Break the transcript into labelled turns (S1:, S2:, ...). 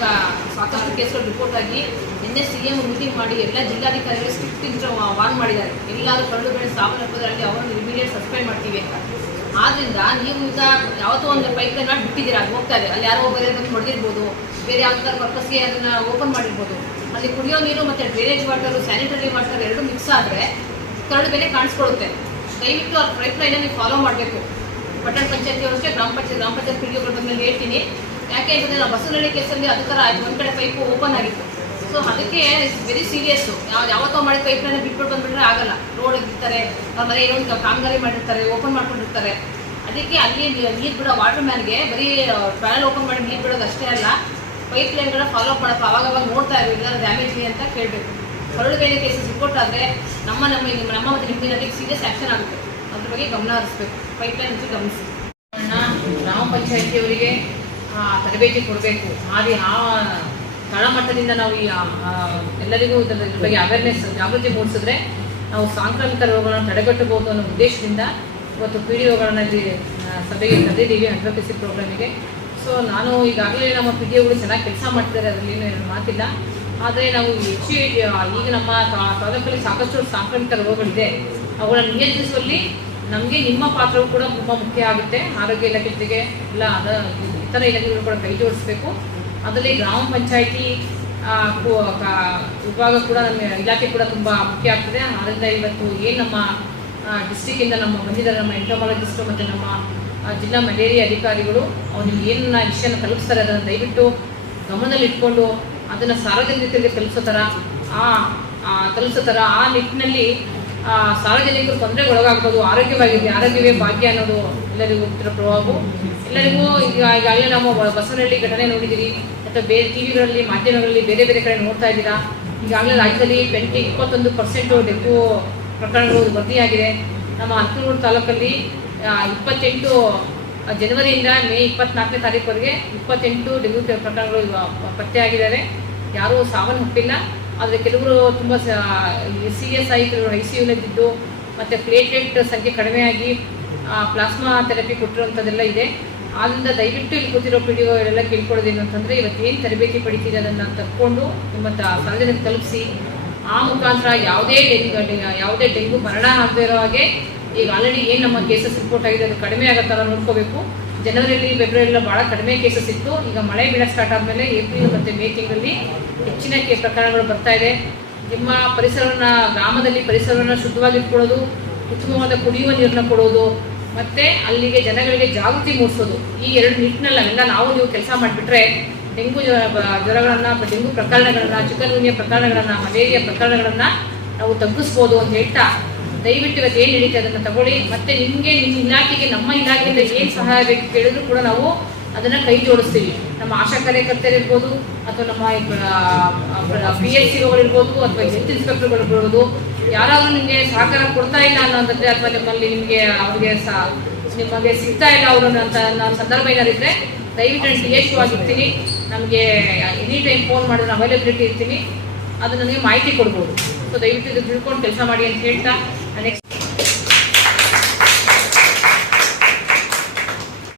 S1: ಕಾ- ಸಾಕಷ್ಟು ಕೇಸ್ಗಳು ರಿಪೋರ್ಟ್ ಆಗಿ ನಿನ್ನೆ ಸಿ ಎಂ ಮೀಟಿಂಗ್ ಮಾಡಿ ಎಲ್ಲ ಜಿಲ್ಲಾಧಿಕಾರಿಗಳು ಸ್ಟ್ರಿಕ್ಟ್ ಇಂಟ್ರ ವಾರ್ನ್ ಮಾಡಿದ್ದಾರೆ. ಎಲ್ಲಾದರೂ ಕರಡು ಬೆಳೆ ಸ್ಥಾಪನೆ ಅವರನ್ನು ಇಮಿಡಿಯೇಟ್ ಸಸ್ಪೆಂಡ್ ಮಾಡ್ತೀವಿ ಅಂತ. ಆದ್ರಿಂದ ನೀವು ಈಗ ಯಾವತ್ತೋ ಒಂದು ಪೈಪ್ ಲೈನ್ ಮಾಡಿ ಬಿಟ್ಟಿದ್ದೀರಾ, ಅದು ಹೋಗ್ತಾ ಇದೆ. ಅಲ್ಲಿ ಯಾರೋ ಬೇರೆ ಬಂದು ಹೊಡೆದಿರ್ಬೋದು, ಬೇರೆ ಯಾವ್ದಾದ್ರು ಪರ್ಪಸ್ಗೆ ಅದನ್ನು ಓಪನ್ ಮಾಡಿರ್ಬೋದು. ಅಲ್ಲಿ ಕುಡಿಯೋ ನೀರು ಮತ್ತೆ ಡ್ರೈನೇಜ್ ವಾಟರ್ ಸ್ಯಾನಿಟರಿ ವಾಟರ್ ಎರಡು ಮಿಕ್ಸ್ ಆದರೆ ಕರಡು ಬೆಲೆ ಕಾಣಿಸ್ಕೊಳ್ಳುತ್ತೆ. ದಯವಿಟ್ಟು ಅವ್ರ ಲೈನ್ ನೀವು ಫಾಲೋ ಮಾಡಬೇಕು. ಪಟ್ಟಣ ಪಂಚಾಯತಿ ಅವರಿಗೆ ಗ್ರಾಮ ಪಂಚಾಯತ್ ಗ್ರಾಮ ಪಂಚಾಯತ್ ಪಿಡಿಯೋಗಳು ಬಂದಮೇಲೆ ಹೇಳ್ತೀನಿ ಯಾಕೆ ಅಂತಂದ್ರೆ ನಾವು ಬಸವನಹಳ್ಳಿ ಕೇಸಲ್ಲಿ ಅದೇ ಥರ ಆಯ್ತು. ಒಂದು ಕಡೆ ಪೈಪ್ ಓಪನ್ ಆಗಿತ್ತು. ಸೊ ಅದಕ್ಕೆ ವೆರಿ ಸೀರಿಯಸ್ ಯಾವ ಯಾವತ್ತೋ ಮಾಡಿ ಪೈಪ್ ಲೈನ್ ಬಿಟ್ಬಿಟ್ಟು ಬಂದ್ಬಿಟ್ರೆ ಆಗಲ್ಲ. ರೋಡ್ ಇರ್ತಾರೆ ಮನೆ ಏನೋ ಒಂದು ಕಾಮಗಾರಿ ಮಾಡಿರ್ತಾರೆ ಓಪನ್ ಮಾಡ್ಕೊಂಡಿರ್ತಾರೆ. ಅದಕ್ಕೆ ಅಲ್ಲಿ ನೀರು ಬಿಡೋ ವಾಟರ್ ಮ್ಯಾನ್ಗೆ ಬರೀ ಟ್ರಯಲ್ ಓಪನ್ ಮಾಡಿ ನೀರು ಬಿಡೋದು ಅಷ್ಟೇ ಅಲ್ಲ ಪೈಪ್ ಲೈನ್ಗಳ ಫಾಲೋ ಮಾಡಪ್ಪ. ಅವಾಗ ಅವಾಗ ನೋಡ್ತಾ ಇರೋ ಇಲ್ಲ ಡ್ಯಾಮೇಜ್ ಇದೆ ಅಂತ ಕೇಳಬೇಕು. ಹೊರಳು ಬೇರೆ ಕೇಸಸ್ ರಿಪೋರ್ಟ್ ಆದರೆ ನಮ್ಮ ನಮ್ಮ, ನಿಮ್ಮ ಮತ್ತು ನಿಮ್ಮ ಅದಕ್ಕೆ ಸೀರಿಯಸ್ ಆ್ಯಕ್ಷನ್ ಆಗುತ್ತೆ. ಅದ್ರ ಬಗ್ಗೆ ಗಮನ ಹರಿಸ್ಬೇಕು. ಪೈಪ್ ಲೈನ್ ಅಂತ ಗಮನಿಸಿ. ಗ್ರಾಮ ಪಂಚಾಯತಿಯವರಿಗೆ ತರಬೇತಿ ಕೊಡಬೇಕು. ಹಾಗೆ ಆ ತಳಮಟ್ಟದಿಂದ ನಾವು ಈ ಎಲ್ಲರಿಗೂ ಇದರ ಬಗ್ಗೆ ಅವೇರ್ನೆಸ್ ಜಾಗೃತಿ ಮೂಡಿಸಿದ್ರೆ ನಾವು ಸಾಂಕ್ರಾಮಿಕ ರೋಗಗಳನ್ನು ತಡೆಗಟ್ಟಬಹುದು ಅನ್ನೋ ಉದ್ದೇಶದಿಂದ ಇವತ್ತು ಪಿ ಡಿ ಆ, ಸಭೆಗೆ ಕರೆದಿದ್ದೀವಿ ಅಡ್ವೊಕೇಸಿ ಪ್ರೋಗ್ರಾಮಿಗೆ ಸೊ ನಾನು ಈಗಾಗಲೇ ನಮ್ಮ ಪಿ ಡಿ ಓಗಳು ಚೆನ್ನಾಗಿ ಕೆಲಸ ಮಾಡ್ತಿದ್ದಾರೆ ಅದರಲ್ಲಿ ಏನು ಮಾತಿಲ್ಲ. ಆದರೆ ನಾವು ಹೆಚ್ಚು ಈಗ ನಮ್ಮ ತಾಲೂಕಲ್ಲಿ ಸಾಕಷ್ಟು ಸಾಂಕ್ರಾಮಿಕ ರೋಗಗಳಿದೆ. ಅವುಗಳನ್ನು ನಿಯಂತ್ರಿಸುವಲ್ಲಿ ನಮಗೆ ನಿಮ್ಮ ಪಾತ್ರವು ಕೂಡ ತುಂಬ ಮುಖ್ಯ ಆಗುತ್ತೆ. ಆರೋಗ್ಯ ಇಲಾಖೆ ಜೊತೆಗೆ ಎಲ್ಲ ಅದ ಇತರ ಇಲಾಖೆಗಳು ಕೂಡ ಕೈ ಜೋಡಿಸ್ಬೇಕು. ಅದರಲ್ಲಿ ಗ್ರಾಮ ಪಂಚಾಯಿತಿ ವಿಭಾಗ ಕೂಡ ನಮ್ಮ ಇಲಾಖೆ ಕೂಡ ತುಂಬ ಮುಖ್ಯ ಆಗ್ತದೆ. ಆದ್ದರಿಂದ ಇವತ್ತು ಏನು ನಮ್ಮ ಡಿಸ್ಟಿಕ್ಕಿಂದ ನಮ್ಮ ಬಂದಿದ್ದಾರೆ, ನಮ್ಮ ಎಂಟಮಾಲಜಿಸ್ಟು ಮತ್ತು ನಮ್ಮ ಜಿಲ್ಲಾ ಮಲೇರಿಯಾ ಅಧಿಕಾರಿಗಳು ಅವ್ರಿಗೆ ಏನನ್ನ ವಿಷಯನ ತಲುಪಿಸ್ತಾರೆ ಅದನ್ನು ದಯವಿಟ್ಟು ಗಮನದಲ್ಲಿ ಇಟ್ಕೊಂಡು ಅದನ್ನು ಸಾರ್ವಜನಿಕರಿಗೆ ತಲುಪಿಸೋ ಥರ ಆ ತಲುಪಿಸೋ ಥರ ಆ ನಿಟ್ಟಿನಲ್ಲಿ ಸಾರ್ವಜನಿಕರು ತೊಂದರೆಗೆ ಒಳಗಾಗ್ಬೋದು ಆರೋಗ್ಯವಾಗಿದೆ ಆರೋಗ್ಯವೇ ಭಾಗ್ಯ ಅನ್ನೋದು ಎಲ್ಲರಿಗೂ ಉತ್ತರ ಪ್ರಭಾವ. ಎಲ್ಲರಿಗೂ ಈಗ ಈಗಾಗಲೇ ನಾವು ಬ- ಬಸವನಹಳ್ಳಿ ಘಟನೆ ನೋಡಿದ್ದೀರಿ, ಅಥವಾ ಬೇರೆ ಟಿವಿಗಳಲ್ಲಿ, ಮಾಧ್ಯಮಗಳಲ್ಲಿ ಬೇರೆ ಬೇರೆ ಕಡೆ ನೋಡ್ತಾ ಇದ್ದೀರಾ? ಈಗಾಗಲೇ ರಾಜ್ಯದಲ್ಲಿ ಟ್ವೆಂಟಿ ಇಪ್ಪತ್ತೊಂದು ಪರ್ಸೆಂಟು ಡೆಂಗು ಪ್ರಕರಣಗಳು ವರದಿಯಾಗಿದೆ. ನಮ್ಮ ಹತ್ತನೂರು ತಾಲೂಕಲ್ಲಿ ಇಪ್ಪತ್ತೆಂಟು ಜನವರಿಯಿಂದ ಮೇ ಇಪ್ಪತ್ನಾಲ್ಕನೇ ತಾರೀಕುವರೆಗೆ ಇಪ್ಪತ್ತೆಂಟು ಡೆಂಗು ಪ್ರಕರಣಗಳು ಪತ್ತೆಯಾಗಿದ್ದಾರೆ. ಯಾರೂ ಸಾವನ್ನಪ್ಪಿಲ್ಲ. ಆದರೆ ಕೆಲವರು ತುಂಬ ಸಿ ಎಸ್ ಐ ಕೆಲವರು ಐ ಸಿ ಯುನಲ್ಲಿದ್ದು ಮತ್ತು ಪ್ಲೇಟ್ಲೆಟ್ ಸಂಖ್ಯೆ ಕಡಿಮೆಯಾಗಿ ಪ್ಲಾಸ್ಮಾ ಥೆರಪಿ ಕೊಟ್ಟಿರುವಂಥದ್ದೆಲ್ಲ ಇದೆ. ಆದ್ದರಿಂದ ದಯವಿಟ್ಟು ಇಲ್ಲಿ ಕೂತಿರೋ ಪಿ ಡಿ ಎಲ್ಲ ಕೇಳ್ಕೊಳ್ಳೋದೇನು ಅಂತಂದರೆ ಇವತ್ತೇನು ತರಬೇತಿ ಪಡಿತೀರಿ ಅದನ್ನು ತಕ್ಕೊಂಡು ನಿಮ್ಮ ಸಾರ್ವಜನಿಕ ತಲುಪಿಸಿ, ಆ ಮುಖಾಂತರ ಯಾವುದೇ ಡೆಂಗು ಯಾವುದೇ ಡೆಂಗು ಮರಣ ಆಗದೇ ಇರೋ ಹಾಗೆ ಈಗ ಆಲ್ರೆಡಿ ಏನು ನಮ್ಮ ಕೇಸಸ್ ರಿಪೋರ್ಟ್ ಆಗಿದೆ ಅದು ಕಡಿಮೆ ಆಗೋ ಥರ ನೋಡ್ಕೋಬೇಕು. ಜನವರಿಯಲ್ಲಿ ಫೆಬ್ರವರಿಯಲ್ಲಿ ಭಾಳ ಕಡಿಮೆ ಕೇಸಸ್ ಇತ್ತು. ಈಗ ಮಳೆ ಬೀಳಕ್ಕೆ ಸ್ಟಾರ್ಟ್ ಆದಮೇಲೆ ಏಪ್ರಿಲ್ ಮತ್ತು ಮೇ ತಿಂಗಳಲ್ಲಿ ಹೆಚ್ಚಿನ ಕೇಸ್ ಪ್ರಕರಣಗಳು ಬರ್ತಾ ಇದೆ. ನಿಮ್ಮ ಪರಿಸರವನ್ನು, ಗ್ರಾಮದಲ್ಲಿ ಪರಿಸರವನ್ನು ಶುದ್ಧವಾಗಿಟ್ಕೊಳ್ಳೋದು ಉತ್ತಮವಾದ ಕುಡಿಯುವ ನೀರನ್ನ ಕೊಡೋದು, ಮತ್ತು ಅಲ್ಲಿಗೆ ಜನಗಳಿಗೆ ಜಾಗೃತಿ ಮೂಡಿಸೋದು. ಈ ಎರಡು ನಿಟ್ಟಿನಲ್ಲಿ ನಾವೆಲ್ಲ ನಾವು ನೀವು ಕೆಲಸ ಮಾಡಿಬಿಟ್ರೆ ಡೆಂಗು ಜ್ವರಗಳನ್ನು ಡೆಂಗು ಪ್ರಕರಣಗಳನ್ನು ಚಿಕನ್ ಗುನ್ಯ ಪ್ರಕರಣಗಳನ್ನು, ಮಲೇರಿಯಾ ಪ್ರಕರಣಗಳನ್ನು ನಾವು ತಗ್ಗಿಸ್ಬೋದು ಅಂತ ಹೇಳ್ತಾ ದಯವಿಟ್ಟು ಇವತ್ತು ಏನು ಹೇಳಿದೆ ಅದನ್ನು ತಗೊಳ್ಳಿ. ಮತ್ತೆ ನಿಮಗೆ, ನಿಮ್ಮ ಇಲಾಖೆಗೆ, ನಮ್ಮ ಇಲಾಖೆಯಿಂದ ಏನು ಸಹಾಯ ಬೇಕು ಕೇಳಿದ್ರು ಕೂಡ ನಾವು ಅದನ್ನ ಕೈ ಜೋಡಿಸ್ತೀವಿ. ನಮ್ಮ ಆಶಾ ಕಾರ್ಯಕರ್ತರಿರ್ಬೋದು ಅಥವಾ ನಮ್ಮ ಪಿ ಎಚ್ ಸಿಗಳಿರ್ಬೋದು ಅಥವಾ ಹೆಲ್ತ್ ಇನ್ಸ್ಪೆಕ್ಟರ್ಗಳಿರ್ಬೋದು ಯಾರಾದರೂ ನಿಮಗೆ ಸಹಕಾರ ಕೊಡ್ತಾ ಇಲ್ಲ ಅನ್ನೋದಂದ್ರೆ ಅಥವಾ ನಿಮ್ಮಲ್ಲಿ ನಿಮಗೆ ಅವ್ರಿಗೆ ಸಹ ನಿಮಗೆ ಸಿಗ್ತಾ ಇಲ್ಲ ಅವರು ಅಂತ ಸಂದರ್ಭ ಏನಾದ್ರೆ ದಯವಿಟ್ಟು ನಾನು ಡಿ ಎಚ್ ನಮಗೆ ಎನಿ ಟೈಮ್ ಫೋನ್ ಮಾಡಿದ್ರೆ ಅವೈಲೇಬಿಲಿಟಿ ಇರ್ತೀನಿ. ಅದು ನನಗೆ ಮಾಹಿತಿ ಕೊಡ್ಬೋದು. ಸೊ ದಯವಿಟ್ಟು ಇದು ತಿಳ್ಕೊಂಡು ಕೆಲಸ ಮಾಡಿ ಅಂತ ಹೇಳ್ತಾ. Next.